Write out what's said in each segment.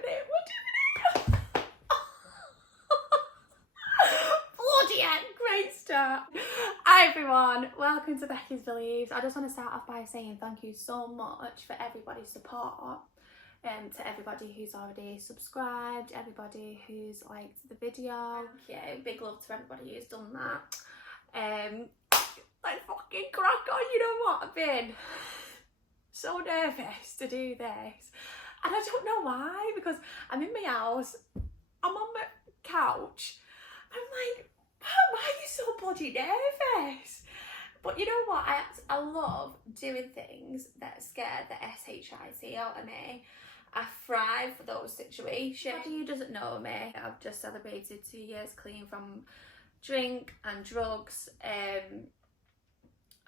doing it. Bloody heck, great start. Hi everyone, welcome to Becky's Believes. I just want to start off by saying thank you so much for everybody's support. To everybody who's already subscribed, everybody who's liked the video. Thank you. Big love to everybody who's done that. Like fucking crack on, you know what? I've been so nervous to do this. And I don't know why, because I'm in my house, I'm on my couch, I'm like, why are you so bloody nervous? But you know what, I love doing things that scare the SHIT out of me. I thrive for those situations. Who doesn't know me, I've just celebrated 2 years clean from drink and drugs.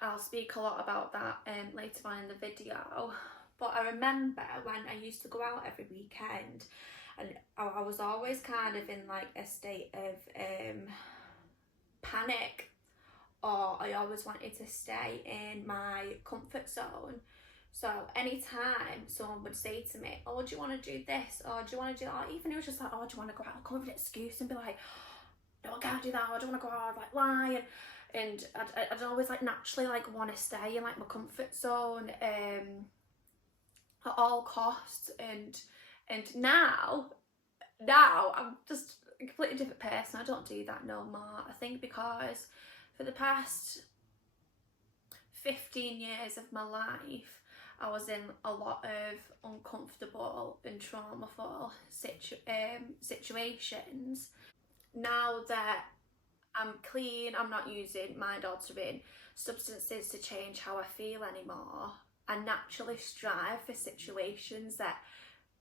I'll speak a lot about that later on in the video. But I remember when I used to go out every weekend, and I was always kind of in like a state of panic, or I always wanted to stay in my comfort zone. So anytime someone would say to me, oh, do you want to do this, or do you want to do that, or even it was just like, oh, do you want to go out, I'll come up with an excuse and be like, no, I can't do that, I don't want to go out, I'd like lie, and I'd always like naturally like want to stay in like my comfort zone at all costs. And now I'm just a completely different person. I don't do that no more. I think because for the past 15 years of my life, I was in a lot of uncomfortable and traumaful situations. Now that I'm clean, I'm not using mind-altering substances to change how I feel anymore. I naturally strive for situations that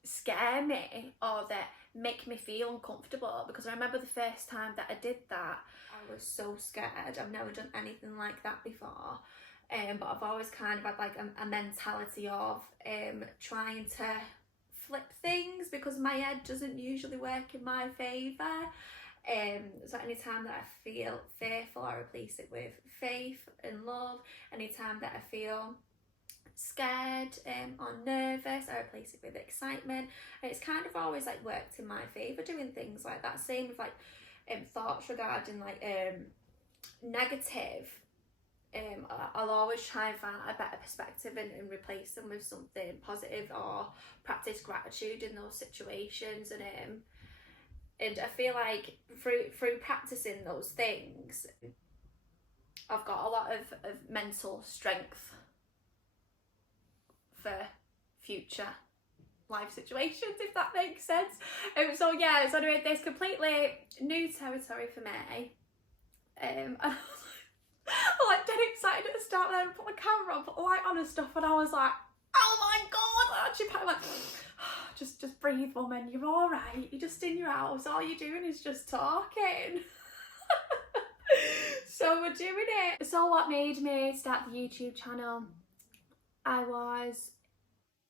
scare me or that make me feel uncomfortable, because I remember the first time that I did that, I was so scared. I've never done anything like that before. But I've always kind of had like a mentality of trying to flip things, because my head doesn't usually work in my favour. So anytime that I feel fearful, I replace it with faith and love. Anytime that I feel scared or nervous, I replace it with excitement. And it's kind of always like worked in my favour doing things like that. Same with like thoughts regarding like negative. I'll always try and find a better perspective and replace them with something positive, or practice gratitude in those situations. And I feel like through practicing those things, I've got a lot of mental strength for future life situations, if that makes sense. So yeah, so anyway, there's completely new territory for me. And I was like dead excited at the start, then I put the camera on, put the light on and stuff, and I was like, oh my god, I actually kind of like, just breathe, woman, you're all right, you're just in your house, all you're doing is just talking. So we're doing it. So what made me start the YouTube channel? I was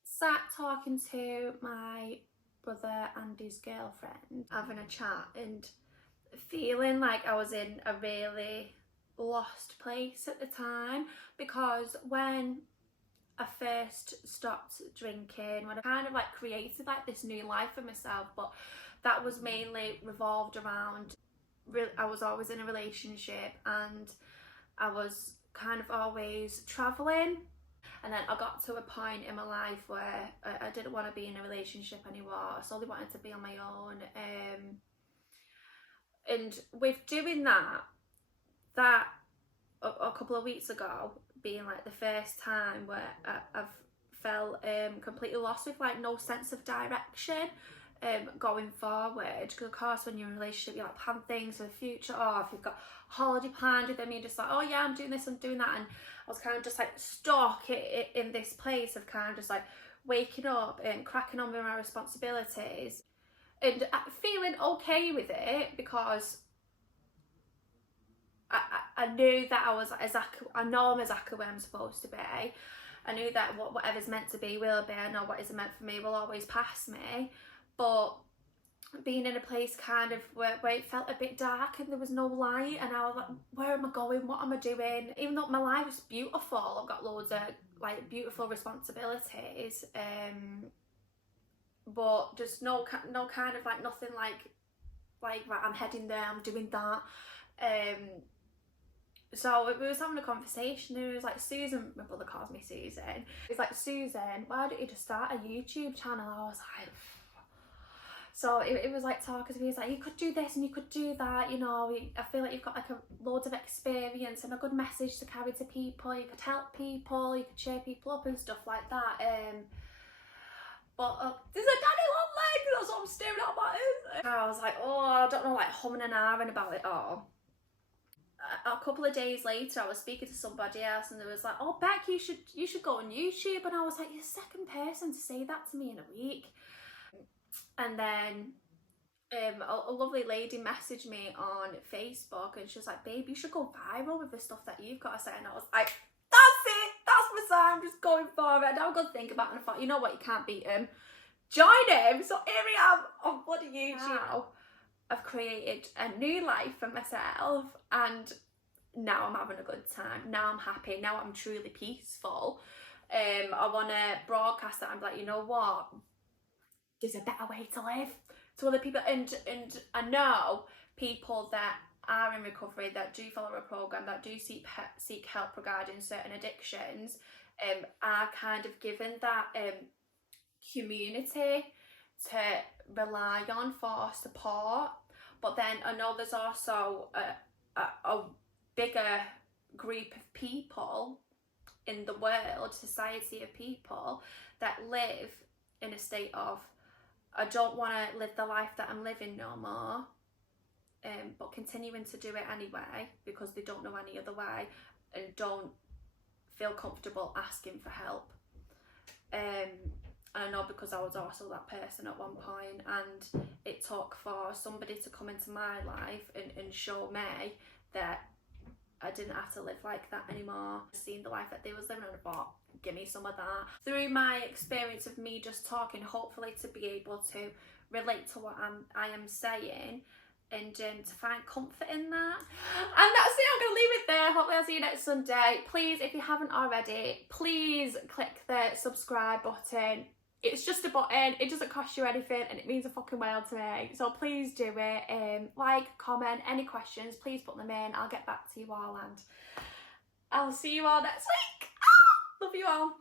sat talking to my brother and his girlfriend, having a chat, and feeling like I was in a really lost place at the time, because when I first stopped drinking, when I kind of like created like this new life for myself, but that was mainly revolved around, I was always in a relationship and I was kind of always travelling. And then I got to a point in my life where I didn't want to be in a relationship anymore. I solely wanted to be on my own. And with doing that a couple of weeks ago being like the first time where I've felt completely lost, with like no sense of direction going forward. Because of course when you're in a relationship you like plan things for the future, or if you've got a holiday planned with them, you're just like, oh yeah, I'm doing this, I'm doing that. And I was kind of just like stuck in this place of kind of just like waking up and cracking on with my responsibilities and feeling okay with it, because I knew that I was exactly, I know I'm exactly where I'm supposed to be. I knew that whatever's meant to be will be. I know what isn't meant for me will always pass me. But being in a place kind of where it felt a bit dark and there was no light, and I was like, where am I going, what am I doing? Even though my life is beautiful, I've got loads of like beautiful responsibilities, but just no kind of like nothing like right, I'm heading there, I'm doing that. So we was having a conversation, and it was like, Susan, my brother calls me Susan, it's like, Susan, why don't you just start a YouTube channel? I was like, so it was like talking to me, he's like, you could do this and you could do that, you know, I feel like you've got like loads of experience and a good message to carry to people, you could help people, you could cheer people up and stuff like that. But there's a daddy long leg, that's what I'm staring at about it. I was like, oh, I don't know, like humming and ahhing about it all. A couple of days later, I was speaking to somebody else, and they was like, oh, Beck, you should go on YouTube. And I was like, you're the second person to say that to me in a week. And then a lovely lady messaged me on Facebook, and she was like, babe, you should go viral with the stuff that you've got to say. And I was like, that's it, that's my sign, I'm just going for it. And I was going to think about it, and I thought, you know what, you can't beat him, join him. So here I am on bloody YouTube. I've created a new life for myself, and now I'm having a good time. Now I'm happy. Now I'm truly peaceful. I want to broadcast that. I'm like, you know what? There's a better way to live to other people, and I know people that are in recovery, that do follow a program, that do seek help regarding certain addictions, are kind of given that community to rely on for support. But then I know there's also a bigger group of people in the world, society of people, that live in a state of, I don't want to live the life that I'm living no more, but continuing to do it anyway because they don't know any other way and don't feel comfortable asking for help. And I know because I was also that person at one point, and it took for somebody to come into my life and show me that I didn't have to live like that anymore. Seeing the life that they was living, and I thought, give me some of that. Through my experience of me just talking, hopefully to be able to relate to what I am saying, and to find comfort in that. And that's it, I'm going to leave it there. Hopefully I'll see you next Sunday. Please, if you haven't already, please click the subscribe button. It's just a button, it doesn't cost you anything, and it means a fucking world to me. So please do it. Like, comment, any questions, please put them in. I'll get back to you all, and I'll see you all next week. Love you all.